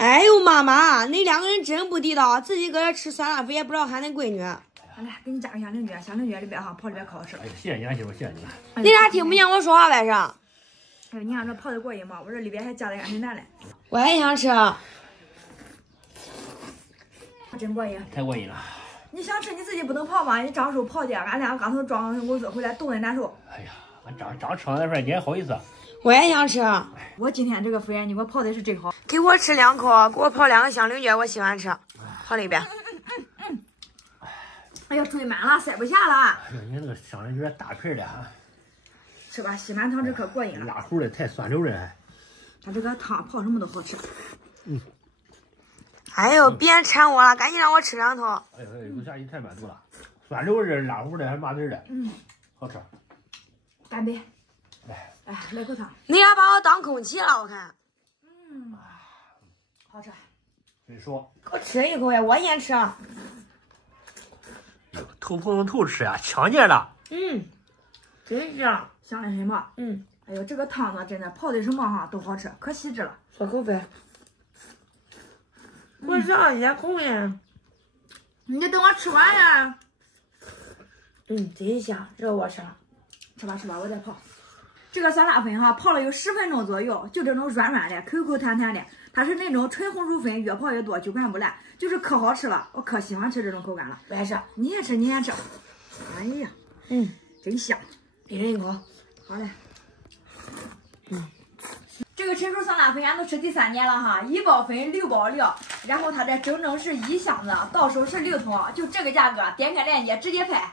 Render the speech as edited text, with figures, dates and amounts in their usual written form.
哎呦妈妈，那两个人真不地道，自己搁这吃酸辣粉也不知道喊那闺女。来，给你加个香菱卷，香菱卷里边哈泡里边可好吃。哎，谢谢你啊，媳妇，谢谢你了。你咋听不见我说话呗？是？哎呦，你看这泡的过瘾吗？我这里边还加了鹌鹑蛋嘞。我也想吃。真过瘾，太过瘾了。你想吃你自己不能泡吗？你张手泡的，俺俩刚从装屋子回来冻得难受。哎呀，俺张吃完那份，你还好意思？我也想吃。我今天这个粉你给我泡的是真好。给我吃2口，给我泡2个香菱卷，我喜欢吃。泡里边。哎呀，嘴满了，塞不下了。哎呀，你那个香菱卷大片的哈。吃吧，稀满汤汁可过瘾了。辣乎的，太酸溜了。它这个汤泡什么都好吃。哎呦，别馋我了，赶紧让我吃2口。哎呦，有下去太满足了，酸溜的、辣乎的，还麻籽的，好吃。干杯！哎，来口汤。你俩把我当空气了，我看。好吃。真说。给我吃一口呀，我先吃。头碰着头吃呀，强劲了。真是。香菱什么？哎呦，这个汤呢，真的泡的什么哈都好吃，可细致了。说口粉。我上一口呀。你等我吃完呀。真香，这我吃了。吃吧吃吧，我再泡。这个酸辣粉哈，泡了有10分钟左右，就这种软软的、口口弹弹的。它是那种纯红薯粉，越泡越多，久拌不烂，就是可好吃了。我可喜欢吃这种口感了。我也吃，你也吃，你也吃。哎呀，真香。一人一口。好嘞。这个陈叔酸辣粉俺都吃第3年了哈，1包粉6包料，然后它这整整是1箱子，到手是6桶，就这个价格，点开链接直接拍。